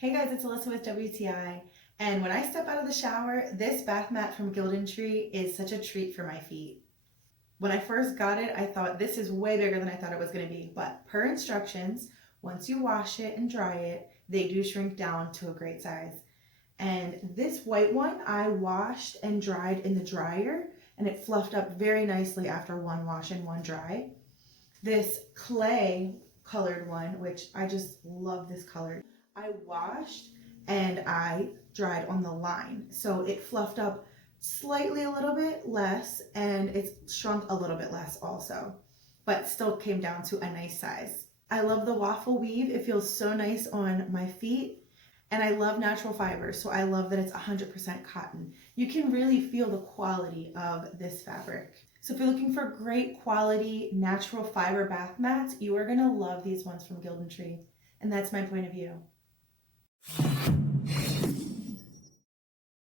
Hey guys, it's Alyssa with WTI, and when I step out of the shower, this bath mat from Gilden is such a treat for my feet. When I first got it, I thought this is way bigger than I thought it was going to be, but per instructions, once you wash it and dry it, they do shrink down to a great size. And this white one I washed and dried in the dryer, and it fluffed up very nicely after one wash and one dry. This clay colored one, which I just love this color, I washed and I dried on the line. So it fluffed up slightly a little bit less and it's shrunk a little bit less also, but still came down to a nice size. I love the waffle weave. It feels so nice on my feet. And I love natural fibers, so I love that it's 100% cotton. You can really feel the quality of this fabric. So if you're looking for great quality natural fiber bath mats, you are gonna love these ones from Gilden. And that's my point of view.